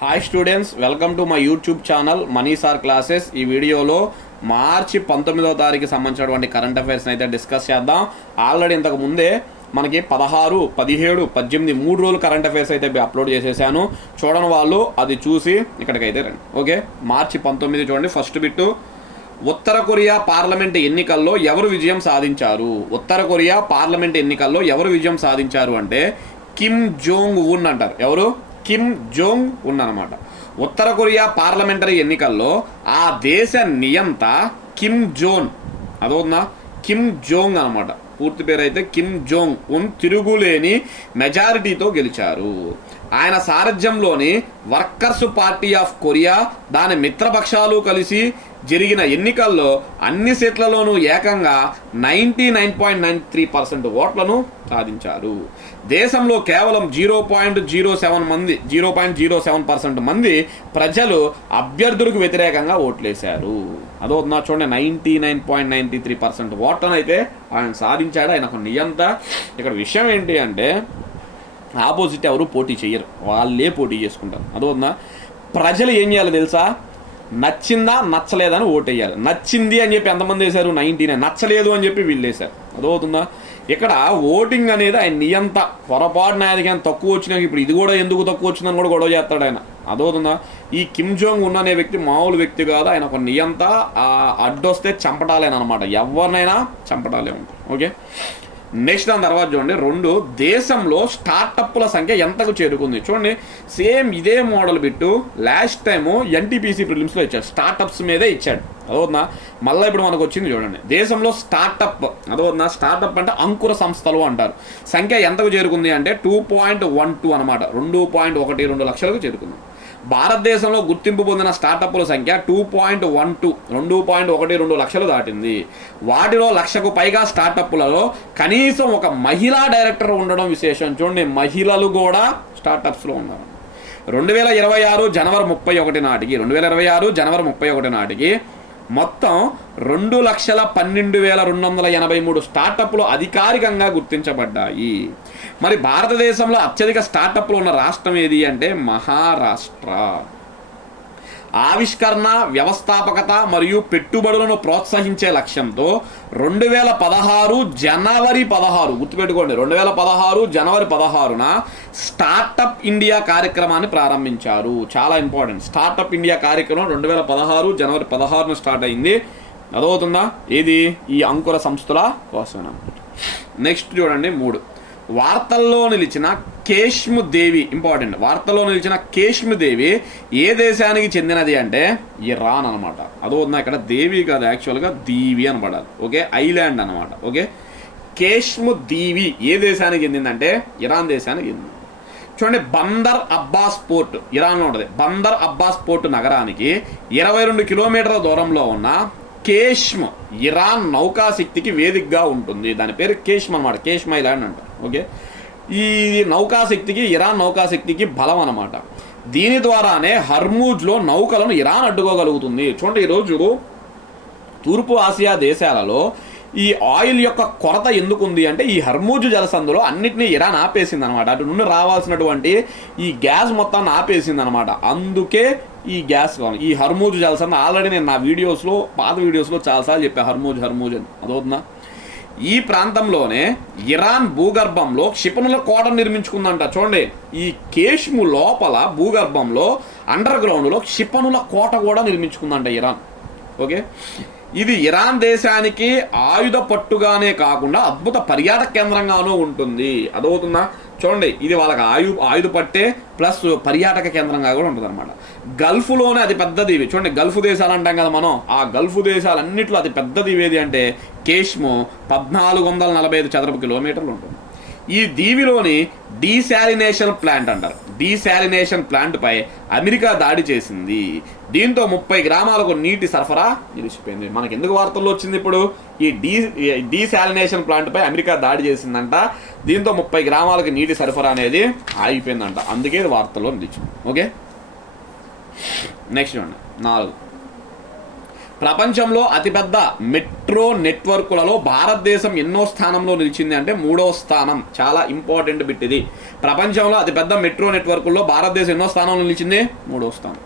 Hi students, welcome to my YouTube channel money sir classes. ఈ వీడియోలో మార్చి 19వ తారీఖుకి సంబంధించినటువంటి current అఫైర్స్ని అయితే డిస్కస్ చేద్దాం. ఆల్రెడీ ఇంతకు ముందే మనకి 16, 17, 18 3 రోజులు కరెంట్ అఫైర్స్ అయితే అప్లోడ్ చేసేసాను. చూడని వాళ్ళు అది చూసి ఇక్కడికైతే రండి. ఓకే, మార్చి 19 చూడండి. ఫస్ట్ బిట్టు, ఉత్తర కొరియా పార్లమెంట్ ఎన్నికల్లో ఎవరు విజయం సాధించారు? ఉత్తర కొరియా పార్లమెంట్ ఎన్నికల్లో ఎవరు విజయం సాధించారు అంటే కిమ్ జోంగ్ ఉన్ అంటారు. ఎవరు? కిమ్ జోంగ్ ఉన్ అనమాట. ఉత్తర కొరియా పార్లమెంటరీ ఎన్నికల్లో ఆ దేశ నియంత కిమ్ జోన్, అదవుతుందా, కిమ్ జోంగ్ అనమాట. పూర్తి పేరు అయితే కిమ్ జోంగ్ ఉన్ తిరుగులేని మెజారిటీతో గెలిచారు. ఆయన సారథ్యంలోని వర్కర్స్ పార్టీ ఆఫ్ కొరియా దాని మిత్రపక్షాలు కలిసి జరిగిన ఎన్నికల్లో అన్ని సీట్లలోనూ ఏకంగా 99.93% ఓట్లను సాధించారు. దేశంలో కేవలం 0.07% మంది ప్రజలు అభ్యర్థులకు వ్యతిరేకంగా ఓట్లేశారు. అదవుతుందా చూడండి, 99.93% ఓట్లను అయితే ఆయన సాధించాడు. ఆయన ఒక నియంత. ఇక్కడ విషయం ఏంటి అంటే ఆపోజిట్ ఎవరు పోటీ చేయరు, వాళ్ళే పోటీ చేసుకుంటారు. అదవుతుందా, ప్రజలు ఏం చేయాలి తెలుసా? నచ్చిందా నచ్చలేదని ఓటేయాలి. నచ్చింది అని చెప్పి ఎంతమంది వేశారు? 99. నచ్చలేదు అని చెప్పి వీళ్ళు వేశారు. అదవుతుందా, ఇక్కడ ఓటింగ్ అనేది ఆయన నియంత. పొరపాటున ఆయనకి తక్కువ వచ్చినా ఇప్పుడు ఇది కూడా ఎందుకు తక్కువ వచ్చిందని కూడా గొడవ చేస్తాడు ఆయన. అదవుతుందా, ఈ కిమ్ జోంగ్ ఉన్ అనే వ్యక్తి మామూలు వ్యక్తి కాదు. ఆయన ఒక నియంత. అడ్డొస్తే చంపటాలేనమాట, ఎవరినైనా చంపటాలే ఉంటుంది. ఓకే, నెక్స్ట్ దాని తర్వాత చూడండి, 2, దేశంలో స్టార్టప్ల సంఖ్య ఎంతకు చేరుకుంది? చూడండి, సేమ్ ఇదే model bit last time NTPC ప్రిలిమ్స్లో ఇచ్చాడు, స్టార్టప్స్ మీదే ఇచ్చాడు. అదవుతుందా, మళ్ళీ ఇప్పుడు మనకు వచ్చింది చూడండి, దేశంలో స్టార్టప్, అదవుతుందా, స్టార్టప్ అంటే అంకుర సంస్థలు అంటారు, సంఖ్య ఎంతకు చేరుకుంది అంటే 2.12 అనమాట, 2.12 లక్షలకు చేరుకుంది. భారతదేశంలో గుర్తింపు పొందిన స్టార్టప్ల సంఖ్య 2.12 లక్షలు దాటింది. వాటిలో 1,00,000కు పైగా స్టార్టప్లలో కనీసం ఒక మహిళా డైరెక్టర్ ఉండడం విశేషం. చూడండి, మహిళలు కూడా స్టార్టప్స్లో ఉన్నారు. 2026 జనవరి 31 నాటికి మొత్తం 2,12,283 స్టార్టప్లు అధికారికంగా గుర్తించబడ్డాయి. మరి భారతదేశంలో అత్యధిక స్టార్టప్లు ఉన్న రాష్ట్రం ఏది అంటే మహారాష్ట్ర. ఆవిష్కరణ, వ్యవస్థాపకత మరియు పెట్టుబడులను ప్రోత్సహించే లక్ష్యంతో 2016 జనవరి 16, గుర్తుపెట్టుకోండి, 2016 జనవరి 16న స్టార్టప్ ఇండియా కార్యక్రమాన్ని ప్రారంభించారు. చాలా ఇంపార్టెంట్. స్టార్టప్ ఇండియా కార్యక్రమం 2016 జనవరి 16న స్టార్ట్ అయింది. అదవుతుందా, ఏది? ఈ అంకుర సంస్థల కోసం. నెక్స్ట్ చూడండి, 3, వార్తల్లో నిలిచిన కేష్ము దేవి, ఇంపార్టెంట్, వార్తల్లో నిలిచిన కేష్ము దేవి ఏ దేశానికి చెందినది అంటే ఇరాన్ అనమాట. అదవుతుందా, ఇక్కడ దేవి కాదు, యాక్చువల్గా దీవి అనబడాలి. ఓకే, ఐలాండ్ అనమాట. ఓకే, కేష్ము దీవి ఏ దేశానికి చెందిందంటే ఇరాన్ దేశానికి చెందింది. చూడండి, బందర్ అబ్బాస్ పోర్ట్ ఇరాన్లో ఉంటుంది. బందర్ అబ్బాస్ పోర్ట్ నగరానికి 22 కిలోమీటర్ల దూరంలో ఉన్న కేష్మ్ ఇరాన్ నౌకాశక్తికి వేదికగా ఉంటుంది. దాని పేరు కేష్మ్ అనమాట, కేష్మ్ ఐలాండ్ అంటారు. ఓకే, ఈ నౌకాశక్తికి, ఇరాన్ నౌకాశక్తికి బలం అనమాట. దీని ద్వారానే హర్మూజ్లో నౌకలను ఇరాన్ అడ్డుకోగలుగుతుంది. చూడండి, ఈరోజు తూర్పు ఆసియా దేశాలలో ఈ ఆయిల్ యొక్క కొరత ఎందుకు ఉంది అంటే ఈ హర్మూజ్ జలసంధిలో అన్నిటినీ ఇరాన్ ఆపేసింది అనమాట. అటు నుండి రావాల్సినటువంటి ఈ గ్యాస్ మొత్తాన్ని ఆపేసింది అనమాట. అందుకే ఈ గ్యాస్ కావాలి. ఈ హర్మూజ్ జలసంధి ఆల్రెడీ నేను నా వీడియోస్లో, పాత వీడియోస్లో చాలాసార్లు చెప్పా, హర్మూజ్ అని. అదవుతుందా, ఈ ప్రాంతంలోనే ఇరాన్ భూగర్భంలో క్షిపణుల కోటను నిర్మించుకుందంట. చూడండి, ఈ కేష్ము లోపల భూగర్భంలో అండర్ గ్రౌండ్లో క్షిపణుల కోట కూడా నిర్మించుకుందంట ఇరాన్. ఓకే, ఇది ఇరాన్ దేశానికి ఆయుధ పట్టుగానే కాకుండా అద్భుత పర్యాటక కేంద్రంగానూ ఉంటుంది. అదవుతుందా, చూడండి, ఇది వాళ్ళకి ఆయుధ పట్టే ప్లస్ పర్యాటక కేంద్రంగా కూడా ఉంటుంది అనమాట. గల్ఫ్లోనే అతి పెద్దది ఇవి. చూడండి, గల్ఫ్ దేశాలు అంటాం కదా మనం, ఆ గల్ఫ్ దేశాలన్నింటిలో అతి పెద్దది ఏది అంటే కేష్ము 1445 చదరపు కిలోమీటర్లు ఉంటుంది. ఈ దీవిలోని డీశాలినేషన్ ప్లాంట్ అంటారు. డీశాలినేషన్ ప్లాంట్పై అమెరికా దాడి చేసింది. దీంతో 30 గ్రామాలకు నీటి సరఫరా నిలిచిపోయింది. మనకి ఎందుకు వార్తల్లో వచ్చింది ఇప్పుడు? ఈ డీశాలినేషన్ ప్లాంట్పై అమెరికా దాడి చేసిందంట. దీంతో 30 గ్రామాలకు నీటి సరఫరా అనేది ఆగిపోయిందంట. అందుకే వార్తల్లో నిలిచింది. ఓకే, నెక్స్ట్ చూడండి, 4, ప్రపంచంలో అతిపెద్ద మెట్రో నెట్వర్క్లలో భారతదేశం ఎన్నో స్థానంలో నిలిచింది అంటే 3వ స్థానం. చాలా ఇంపార్టెంట్ బిట్ ఇది. ప్రపంచంలో అతిపెద్ద మెట్రో నెట్వర్క్లో భారతదేశం ఎన్నో స్థానంలో నిలిచింది? 3వ స్థానం.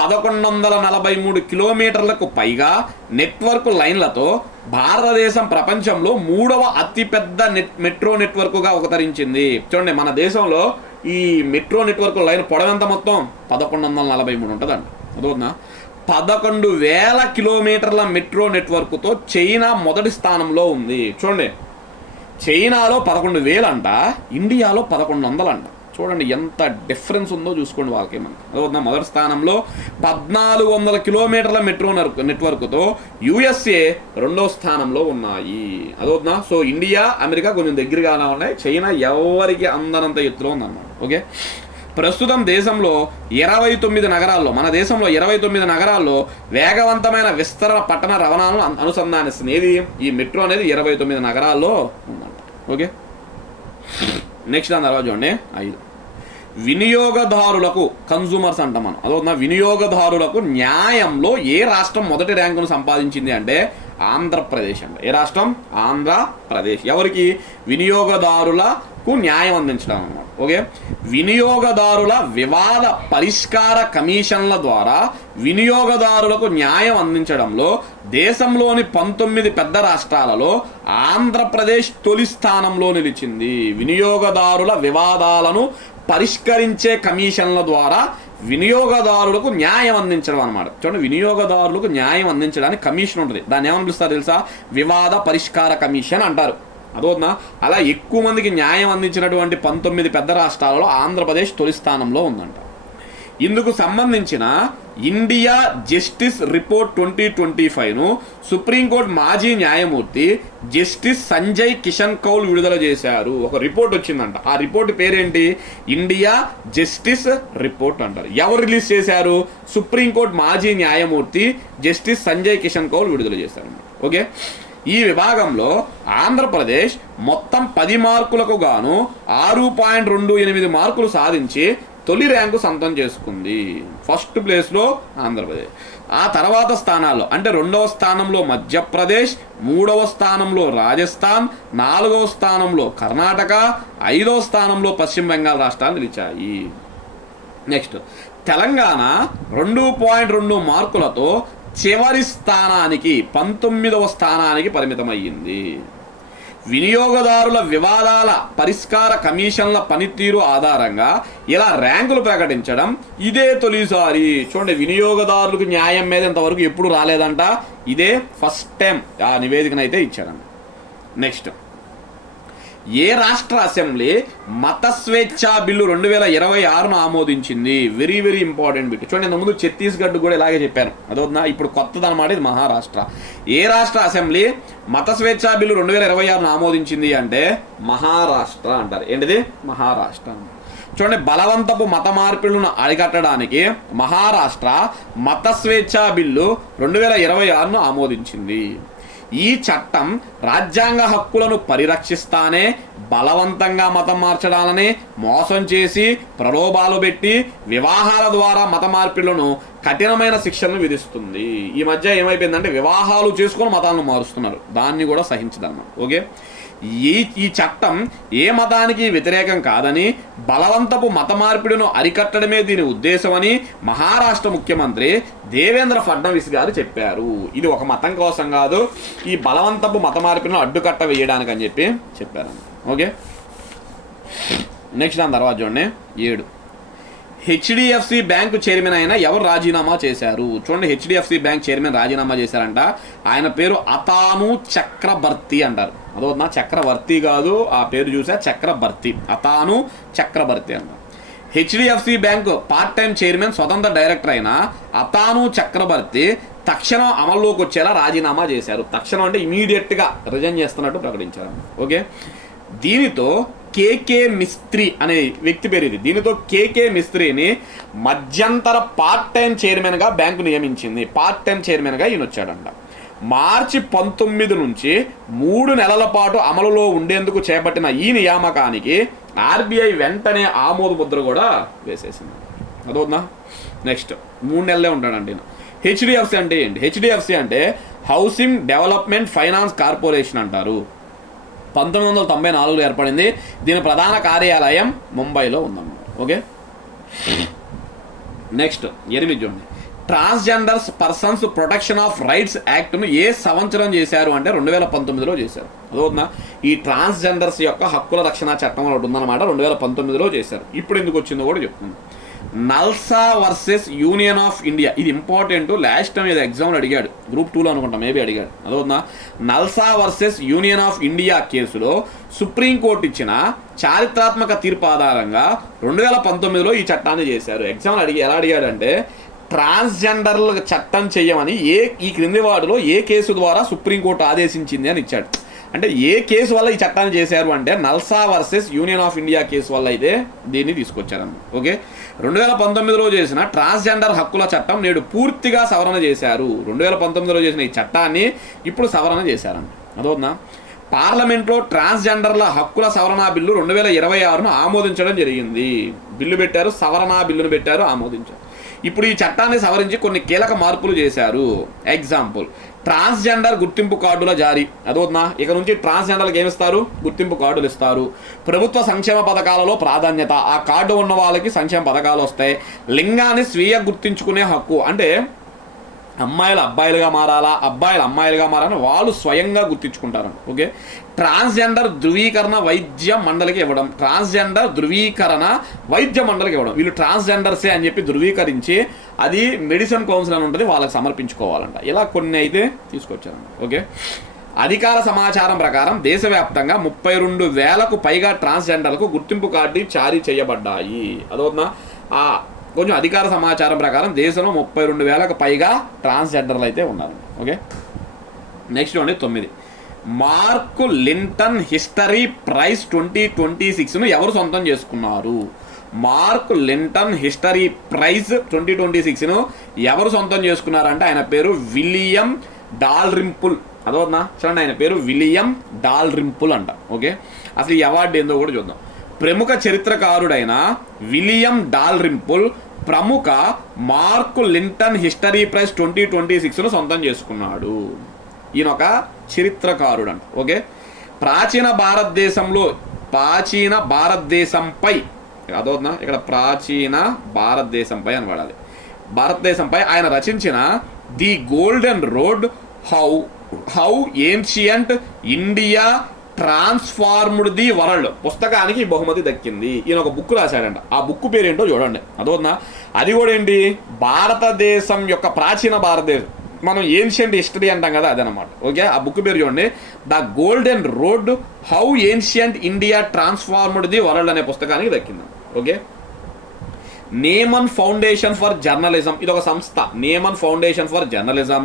1143 కిలోమీటర్లకు పైగా నెట్వర్క్ లైన్లతో భారతదేశం ప్రపంచంలో 3వ అతిపెద్ద మెట్రో నెట్వర్క్గా అవతరించింది. చూడండి, మన దేశంలో ఈ మెట్రో నెట్వర్క్ లైన్ పొడవెంత మొత్తం 1143 ఉంటుందండి. అదవుతుందా? 11,000 కిలోమీటర్ల మెట్రో నెట్వర్క్తో చైనా మొదటి స్థానంలో ఉంది. చూడండి, చైనాలో 11,000 అంట, ఇండియాలో 1100 అంట. చూడండి ఎంత డిఫరెన్స్ ఉందో చూసుకోండి వాళ్ళకి. మనకి అదవుతుందా? మొదటి స్థానంలో 1400 కిలోమీటర్ల మెట్రో నెట్వర్క్తో యుఎస్ఏ 2వ స్థానంలో ఉన్నాయి. అదవుతుందా? సో ఇండియా, అమెరికా కొంచెం దగ్గరగానే ఉన్నాయి, చైనా ఎవరికి అందనంత ఎత్తులో ఉందన్నమాట. ఓకే, ప్రస్తుతం దేశంలో 29 నగరాల్లో, మన దేశంలో 29 నగరాల్లో వేగవంతమైన విస్తరణ పట్టణ రవాణాలను అనుసంధానిస్తుంది. ఏది? ఈ మెట్రో అనేది 29 నగరాల్లో ఉందంట. ఓకే, నెక్స్ట్ దాని తర్వాత చూడండి 5. వినియోగదారులకు, కన్సూమర్స్ అంటాం మనం. అదవుతుందా? వినియోగదారులకు న్యాయంలో ఏ రాష్ట్రం మొదటి ర్యాంకును సంపాదించింది అంటే ఆంధ్రప్రదేశ్ అంట. ఏ రాష్ట్రం? ఆంధ్రప్రదేశ్. ఎవరికి? వినియోగదారులకు న్యాయం అందించడం అన్నమాట. ఓకే, వినియోగదారుల వివాద పరిష్కార కమిషన్ల ద్వారా వినియోగదారులకు న్యాయం అందించడంలో దేశంలోని 19 పెద్ద రాష్ట్రాలలో ఆంధ్రప్రదేశ్ తొలి స్థానంలో నిలిచింది. వినియోగదారుల వివాదాలను పరిష్కరించే కమిషన్ల ద్వారా వినియోగదారులకు న్యాయం అందించడం అనమాట. చూడండి, వినియోగదారులకు న్యాయం అందించడానికి కమిషన్ ఉంటుంది. దాన్ని ఏమని పిలుస్తారు తెలుసా? వివాద పరిష్కార కమిషన్ అంటారు. అదోనా? అలా ఎక్కువ మందికి న్యాయం అందించినటువంటి 19 పెద్ద రాష్ట్రాలలో ఆంధ్రప్రదేశ్ తొలి స్థానంలో ఉందంట. ఇందుకు సంబంధించిన ఇండియా జస్టిస్ రిపోర్ట్ 2025ను సుప్రీంకోర్టు మాజీ న్యాయమూర్తి జస్టిస్ సంజయ్ కిషన్ కౌల్ విడుదల చేశారు. ఒక రిపోర్ట్ వచ్చిందంట. ఆ రిపోర్ట్ పేరేంటి? ఇండియా జస్టిస్ రిపోర్ట్ అంటారు. ఎవరు రిలీజ్ చేశారు? సుప్రీంకోర్టు మాజీ న్యాయమూర్తి జస్టిస్ సంజయ్ కిషన్ కౌల్ విడుదల చేశారు. ఓకే, ఈ విభాగంలో ఆంధ్రప్రదేశ్ మొత్తం 10 మార్కులకు గాను 6.28 మార్కులు సాధించి తొలి ర్యాంకు సొంతం చేసుకుంది. ఫస్ట్ ప్లేస్లో ఆంధ్రప్రదేశ్. ఆ తర్వాత స్థానాల్లో అంటే 2వ స్థానంలో మధ్యప్రదేశ్, 3వ స్థానంలో రాజస్థాన్, 4వ స్థానంలో కర్ణాటక, 5వ స్థానంలో పశ్చిమ బెంగాల్ రాష్ట్రాలు నిలిచాయి. నెక్స్ట్ తెలంగాణ 2.2 మార్కులతో చివరి స్థానానికి 19వ స్థానానికి పరిమితమయ్యింది. వినియోగదారుల వివాదాల పరిష్కార కమిషన్ల పనితీరు ఆధారంగా ఇలా ర్యాంకులు ప్రకటించడం ఇదే తొలిసారి. చూడండి, వినియోగదారులకు న్యాయం మీద ఇంతవరకు ఎప్పుడు రాలేదంట. ఇదే ఫస్ట్ టైం ఆ నివేదికనైతే ఇచ్చారంట. నెక్స్ట్, ఏ రాష్ట్ర అసెంబ్లీ మత స్వేచ్ఛా బిల్లు 2026ను ఆమోదించింది? Very very important bit. చూడండి, ఇంతకుముందు ఛత్తీస్గఢ్ కూడా ఇలాగే చెప్పాను. అదవుతుందా? ఇప్పుడు కొత్తది అనమాట ఇది. మహారాష్ట్ర. ఏ రాష్ట్ర అసెంబ్లీ మత స్వేచ్ఛా బిల్లు 2026ను ఆమోదించింది అంటే మహారాష్ట్ర అంటారు. ఏంటిది? మహారాష్ట్ర. చూడండి, బలవంతపు మత మార్పిడులను అరికట్టడానికి మహారాష్ట్ర మత స్వేచ్ఛా బిల్లు 2026ను ఆమోదించింది. ఈ చట్టం రాజ్యాంగ హక్కులను పరిరక్షిస్తానే బలవంతంగా మతం మార్చడాలని, మోసం చేసి ప్రలోభాలు పెట్టి వివాహాల ద్వారా మత మార్పిడులను కఠినమైన శిక్షలను విధిస్తుంది. ఈ మధ్య ఏమైపోయిందంటే వివాహాలు చేసుకొని మతాలను మారుస్తున్నారు. దాన్ని కూడా సహించదన్నమాట. ఓకే, ఈ చట్టం ఏ మతానికి వ్యతిరేకం కాదని, బలవంతపు మత మార్పిడిను అరికట్టడమే దీని ఉద్దేశమని మహారాష్ట్ర ముఖ్యమంత్రి దేవేంద్ర ఫడ్నవీస్ గారు చెప్పారు. ఇది ఒక మతం కోసం కాదు, ఈ బలవంతపు మత మార్పిడిను అడ్డుకట్ట వేయడానికి అని చెప్పి చెప్పారు. ఓకే, నెక్స్ట్ దాని తర్వాత చూడండి 7. హెచ్డిఎఫ్సి బ్యాంకు చైర్మన్ అయిన ఎవరు రాజీనామా చేశారు? చూడండి, హెచ్డిఎఫ్సి బ్యాంక్ చైర్మన్ రాజీనామా చేశారంట. ఆయన పేరు అతాను చక్రబర్తి అంటారు. అదవుతుందా? చక్రవర్తి కాదు, ఆ పేరు చూసా, చక్రబర్తి. అతాను చక్రబర్తి అంటారు. HDFC bank part time chairman, స్వతంత్ర డైరెక్టర్ అయిన అతాను చక్రబర్తి తక్షణం అమల్లోకి వచ్చేలా రాజీనామా చేశారు. తక్షణం అంటే ఇమీడియట్గా రిజైన్ చేస్తున్నట్టు ప్రకటించారు. ఓకే, దీనితో కేకే మిస్త్రీ అనే వ్యక్తి పేరు ఇది. దీనితో కేకే మిస్త్రీని మధ్యంతర పార్ట్ టైం చైర్మన్గా బ్యాంకు నియమించింది. పార్ట్ టైం చైర్మన్గా ఈయన వచ్చాడంట. మార్చి 19 నుంచి 3 నెలల పాటు అమలులో ఉండేందుకు చేపట్టిన ఈ నియామకానికి ఆర్బీఐ వెంటనే ఆమోద ముద్ర కూడా వేసేసింది. అదవుతుందా? నెక్స్ట్ 3 నెలలే ఉంటాడండి. హెచ్డిఎఫ్సి అంటే ఏంటి? హెచ్డిఎఫ్సి అంటే హౌసింగ్ డెవలప్మెంట్ ఫైనాన్స్ కార్పొరేషన్ అంటారు. 1994లో ఏర్పడింది. దీని ప్రధాన కార్యాలయం ముంబైలో ఉందన్నమాట. ఓకే, నెక్స్ట్ 8 చూడండి. Transgenders persons protection of rights యాక్ట్ను ఏ సంవత్సరం చేశారు అంటే 2019లో చేశారు. అదవుతుందా? ఈ ట్రాన్స్జెండర్స్ యొక్క హక్కుల రక్షణ చట్టం ఒకటి ఉందన్నమాట, 2019లో చేశారు. ఇప్పుడు ఎందుకు వచ్చిందో కూడా చెప్తుంది. NALSA versus union of India, ఇది ఇంపార్టెంట్. లాస్ట్ టైం ఇది ఎగ్జామ్లో అడిగాడు, గ్రూప్ 2లో అనుకుంటా మేబీ అడిగాడు. అదవుతుందా? NALSA versus union of India కేసులో సుప్రీంకోర్టు ఇచ్చిన చారిత్రాత్మక తీర్పు ఆధారంగా 2019లో ఈ చట్టాన్ని చేశారు. ఎగ్జామ్ ఎలా అడిగాడంటే ట్రాన్స్జెండర్ల చట్టం చేయమని ఈ క్రింది వాటిలో ఏ కేసు ద్వారా సుప్రీంకోర్టు ఆదేశించింది అని ఇచ్చాడు. అంటే ఏ కేసు వల్ల ఈ చట్టాన్ని చేశారు అంటే NALSA versus union of India case వల్ల అయితే దీన్ని తీసుకొచ్చారన్నమాట. ఓకే, 2019లో చేసిన ట్రాన్స్జెండర్ హక్కుల చట్టం నేడు పూర్తిగా సవరణ చేశారు. 2019లో చేసిన ఈ చట్టాన్ని ఇప్పుడు సవరణ చేశారన్నమాట. అదవుతుందా? పార్లమెంట్లో ట్రాన్స్జెండర్ల హక్కుల సవరణ బిల్లు 2026ను ఆమోదించడం జరిగింది. బిల్లు పెట్టారు, సవరణ బిల్లును పెట్టారు, ఆమోదించారు. ఇప్పుడు ఈ చట్టాన్ని సవరించి కొన్ని కీలక మార్పులు చేశారు. ఎగ్జాంపుల్, ట్రాన్స్జెండర్ గుర్తింపు కార్డుల జారీ. అదవుతుందా? ఇక నుంచి ట్రాన్స్జెండర్లకు ఏమిస్తారు? గుర్తింపు కార్డులు ఇస్తారు. ప్రభుత్వ సంక్షేమ పథకాలలో ప్రాధాన్యత, ఆ కార్డు ఉన్న వాళ్ళకి సంక్షేమ పథకాలు వస్తాయి. లింగాన్ని స్వీయ గుర్తించుకునే హక్కు, అంటే అమ్మాయిలు అబ్బాయిలుగా మారాలా, అబ్బాయిలు అమ్మాయిలుగా మారాలని వాళ్ళు స్వయంగా గుర్తించుకుంటారు. ఓకే, ట్రాన్స్జెండర్ ధృవీకరణ వైద్య మండలికి ఇవ్వడం. ట్రాన్స్జెండర్ ధృవీకరణ వైద్య మండలికి ఇవ్వడం. వీళ్ళు ట్రాన్స్జెండర్సే అని చెప్పి ధృవీకరించి అది మెడిసిన్ కౌన్సిల్ అని ఉంటుంది, వాళ్ళకి సమర్పించుకోవాలంట. ఇలా కొన్ని అయితే తీసుకొచ్చారంట. ఓకే, అధికార సమాచారం ప్రకారం దేశవ్యాప్తంగా 32,000కు పైగా ట్రాన్స్జెండర్లకు గుర్తింపు కార్డు జారీ చేయబడ్డాయి. అదవుతుందా? కొంచెం అధికార సమాచారం ప్రకారం దేశంలో 32,000కు పైగా ట్రాన్స్జెండర్లు అయితే ఉన్నారు. ఓకే, నెక్స్ట్ అండి 9. మార్క్ లింటన్ హిస్టరీ ప్రైజ్ 2026ను ఎవరు సొంతం చేసుకున్నారు? మార్క్ లింటన్ హిస్టరీ ప్రైజ్ 2026ను ఎవరు సొంతం చేసుకున్నారంటే ఆయన పేరు విలియం డాల్రింపుల్. అదవుతుందా? చూడండి, ఆయన పేరు విలియం డాల్రింపుల్ అంట. ఓకే, అసలు ఈ అవార్డు ఏందో కూడా చూద్దాం. ప్రముఖ చరిత్రకారుడైన విలియం డాల్రింపుల్ ప్రముఖ మార్క్ లింటన్ హిస్టరీ ప్రైజ్ 2026ను సొంతం చేసుకున్నాడు. ఈయన ఒక చరిత్రకారుడు అంట. ఓకే, ప్రాచీన భారతదేశంపై అదవుతుందా? ఇక్కడ ప్రాచీన భారతదేశంపై అని వాడాలి. భారతదేశంపై ఆయన రచించిన the golden road how ancient India transformed the world పుస్తకానికి బహుమతి దక్కింది. ఈయన ఒక బుక్ రాశాడంట. ఆ బుక్ పేరు ఏంటో చూడండి. అదవుతుందా? అది కూడా ఏంటి? భారతదేశం యొక్క ప్రాచీన భారతదేశం, మనం ఏన్షియంట్ హిస్టరీ అంటాం కదా, అదనమాట. ఓకే, ఆ బుక్ పేరు చూడండి, the golden road how ancient India transformed the world అనే పుస్తకానికి దక్కింది. Okay, Nieman foundation for journalism, ఇది ఒక సంస్థ. Nieman foundation for journalism,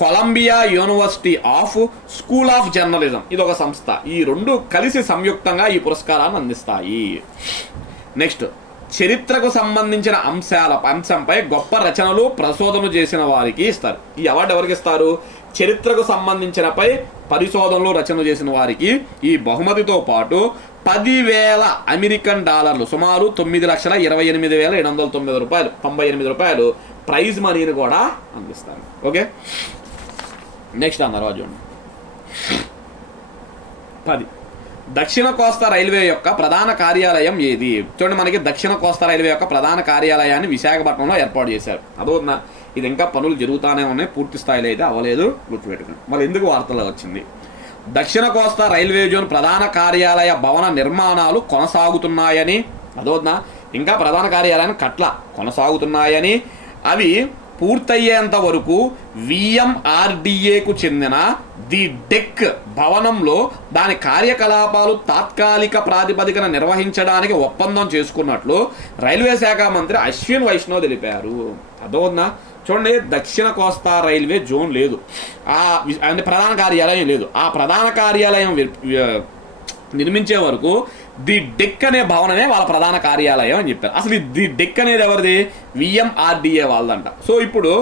Columbia university of school of journalism, ఇది ఒక సంస్థ. ఈ రెండు కలిసి సంయుక్తంగా ఈ పురస్కారాన్ని అందిస్తాయి. నెక్స్ట్, చరిత్రకు సంబంధించిన అంశంపై గొప్ప రచనలు ప్రశోధనలు చేసిన వారికి ఇస్తారు. ఈ అవార్డు ఎవరికి ఇస్తారు? చరిత్రకు సంబంధించినపై పరిశోధనలు రచనలు చేసిన వారికి. ఈ బహుమతితో పాటు 10,000 అమెరికన్ డాలర్లు, సుమారు 9,28,709 రూపాయలు ప్రైజ్ మనీని కూడా అందిస్తారు. ఓకే, నెక్స్ట్ ఆ తర్వాత చూడండి 10. దక్షిణ కోస్తా రైల్వే యొక్క ప్రధాన కార్యాలయం ఏది? చూడండి, మనకి దక్షిణ కోస్తా రైల్వే యొక్క ప్రధాన కార్యాలయాన్ని విశాఖపట్నంలో ఏర్పాటు చేశారు. అదవుతుందా? ఇది ఇంకా పనులు జరుగుతూనే ఉన్నాయి, పూర్తి స్థాయిలో అయితే అవ్వలేదు, గుర్తుపెట్టుకుని. మళ్ళీ ఎందుకు వార్తల్లో వచ్చింది? దక్షిణ కోస్తా రైల్వే జోన్ ప్రధాన కార్యాలయ భవన నిర్మాణాలు కొనసాగుతున్నాయని. అదవుతుందా? ఇంకా ప్రధాన కార్యాలయాన్ని కొనసాగుతున్నాయని, అవి పూర్తయ్యేంత వరకు విఎంఆర్డిఏకు చెందిన ది డెక్ భవనంలో దాని కార్యకలాపాలు తాత్కాలిక ప్రాతిపదికన నిర్వహించడానికి ఒప్పందం చేసుకున్నట్లు రైల్వే శాఖ మంత్రి అశ్విన్ వైష్ణవ్ తెలిపారు. అదవుతుందా? చూడండి, దక్షిణ కోస్తా రైల్వే జోన్ లేదు, అంటే ప్రధాన కార్యాలయం లేదు. ఆ ప్రధాన కార్యాలయం నిర్మించే వరకు ది డెక్ అనే భవనమే వాళ్ళ ప్రధాన కార్యాలయం అని చెప్పారు. అసలు ది డెక్ అనేది ఎవరిది? విఎంఆర్డిఏ వాళ్ళదంట. సో ఇప్పుడు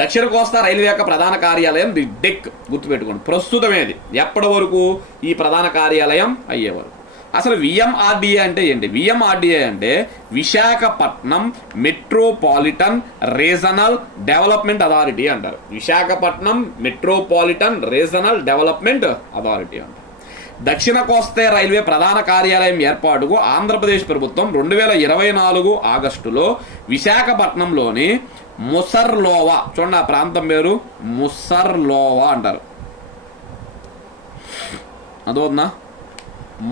దక్షిణ కోస్తా రైల్వే యొక్క ప్రధాన కార్యాలయం ది డెక్, గుర్తుపెట్టుకోండి. ప్రస్తుతమేది ఎప్పటి వరకు? ఈ ప్రధాన కార్యాలయం అయ్యే వరకు. అసలు విఎంఆర్డిఏ అంటే ఏంటి? విఎంఆర్డిఏ అంటే Visakhapatnam metropolitan regional development authority అంటారు. Visakhapatnam metropolitan regional development authority అంటారు. దక్షిణ కోస్తా రైల్వే ప్రధాన కార్యాలయం ఏర్పాటుకు ఆంధ్రప్రదేశ్ ప్రభుత్వం 2024 ఆగస్టులో విశాఖపట్నంలోని ముసర్లోవా, చూడండి ఆ ప్రాంతం పేరు ముసర్లోవా అంటారు, అదోనా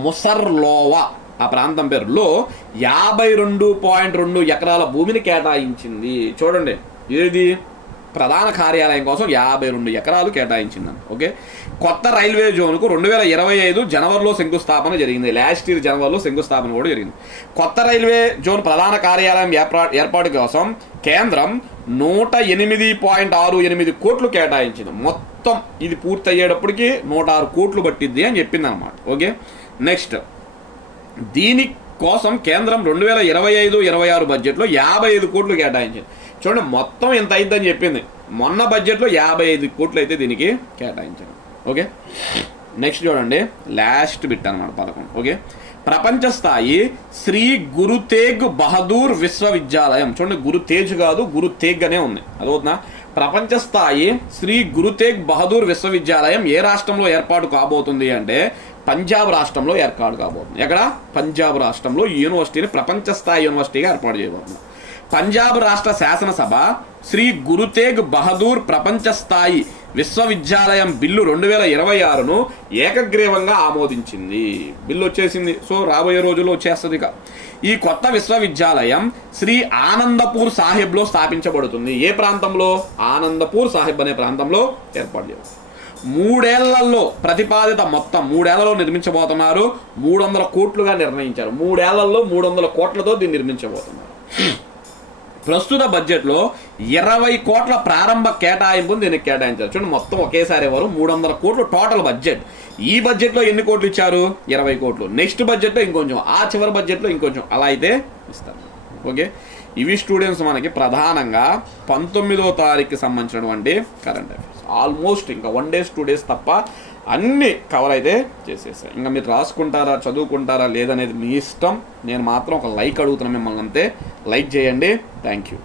ముసర్లోవా ఆ ప్రాంతం పేరులో 52.2 ఎకరాల భూమిని కేటాయించింది. చూడండి, ఏది ప్రధాన కార్యాలయం కోసం 52 ఎకరాలు కేటాయించిందని. ఓకే, కొత్త రైల్వే జోన్కు 2025 జనవరిలో శంకుస్థాపన జరిగింది. లాస్ట్ ఇయర్ జనవరిలో శంకుస్థాపన కూడా జరిగింది. కొత్త రైల్వే జోన్ ప్రధాన కార్యాలయం ఏర్పాటు కోసం కేంద్రం 108.68 కోట్లు కేటాయించింది. మొత్తం ఇది పూర్తి అయ్యేటప్పటికి 106 కోట్లు పట్టిద్ది అని చెప్పింది అనమాట. ఓకే, నెక్స్ట్ దీని కోసం కేంద్రం 2025-26 బడ్జెట్లో 55 కోట్లు కేటాయించింది. చూడండి, మొత్తం ఎంత అయిద్దని చెప్పింది. మొన్న బడ్జెట్లో 55 కోట్లు అయితే దీనికి కేటాయించారు. ఓకే, నెక్స్ట్ చూడండి, లాస్ట్ బిట్ అనమాట 11. ఓకే, ప్రపంచ స్థాయి శ్రీ గురు తేగ్ బహదూర్ విశ్వవిద్యాలయం. చూడండి, గురు తేజ్ కాదు, గురు తేగ్ అనే ఉంది, అదవుతుందా? ప్రపంచ స్థాయి శ్రీ గురు తేగ్ బహదూర్ విశ్వవిద్యాలయం ఏ రాష్ట్రంలో ఏర్పాటు కాబోతుంది అంటే పంజాబ్ రాష్ట్రంలో ఏర్పాటు కాబోతుంది. ఎక్కడ? పంజాబ్ రాష్ట్రంలో ఈ యూనివర్సిటీని ప్రపంచ స్థాయి యూనివర్సిటీగా ఏర్పాటు చేయబోతుంది. పంజాబ్ రాష్ట్ర శాసనసభ శ్రీ గురు తేగ్ బహదూర్ ప్రపంచ స్థాయి విశ్వవిద్యాలయం బిల్లు 2026ను ఏకగ్రీవంగా ఆమోదించింది. బిల్లు వచ్చేసింది. సో రాబోయే రోజుల్లో వచ్చేస్తుంది. ఇక ఈ కొత్త విశ్వవిద్యాలయం శ్రీ ఆనందపూర్ సాహిబ్లో స్థాపించబడుతుంది. ఏ ప్రాంతంలో? ఆనందపూర్ సాహిబ్ అనే ప్రాంతంలో ఏర్పాటు చేయాలి. 3 ఏళ్లలో ప్రతిపాదిత మొత్తం 3 ఏళ్లలో నిర్మించబోతున్నారు. 300 కోట్లుగా నిర్ణయించారు. 3 ఏళ్లలో 300 కోట్లతో దీన్ని నిర్మించబోతున్నారు. ప్రస్తుత బడ్జెట్లో 20 కోట్ల ప్రారంభ కేటాయింపును దీనికి కేటాయించారు. చూడండి, మొత్తం ఒకేసారి ఎవరు 300 కోట్లు టోటల్ బడ్జెట్. ఈ బడ్జెట్లో ఎన్ని కోట్లు ఇచ్చారు? 20 కోట్లు. నెక్స్ట్ బడ్జెట్లో ఇంకొంచెం, ఆ చివరి బడ్జెట్లో ఇంకొంచెం, అలా అయితే ఇస్తారు. ఓకే, ఇవి స్టూడెంట్స్ మనకి ప్రధానంగా 19వ తారీఖుకి సంబంధించినటువంటి కరెంట్ అఫైర్స్. ఆల్మోస్ట్ ఇంకా 1 day 2 days తప్ప అన్నీ కవర్ అయితే చేసేసాయి. ఇంకా మీరు రాసుకుంటారా, చదువుకుంటారా లేదనేది మీ ఇష్టం. నేను మాత్రం ఒక లైక్ అడుగుతున్నాను మిమ్మల్ని అంతే. లైక్ చేయండి. Thank you.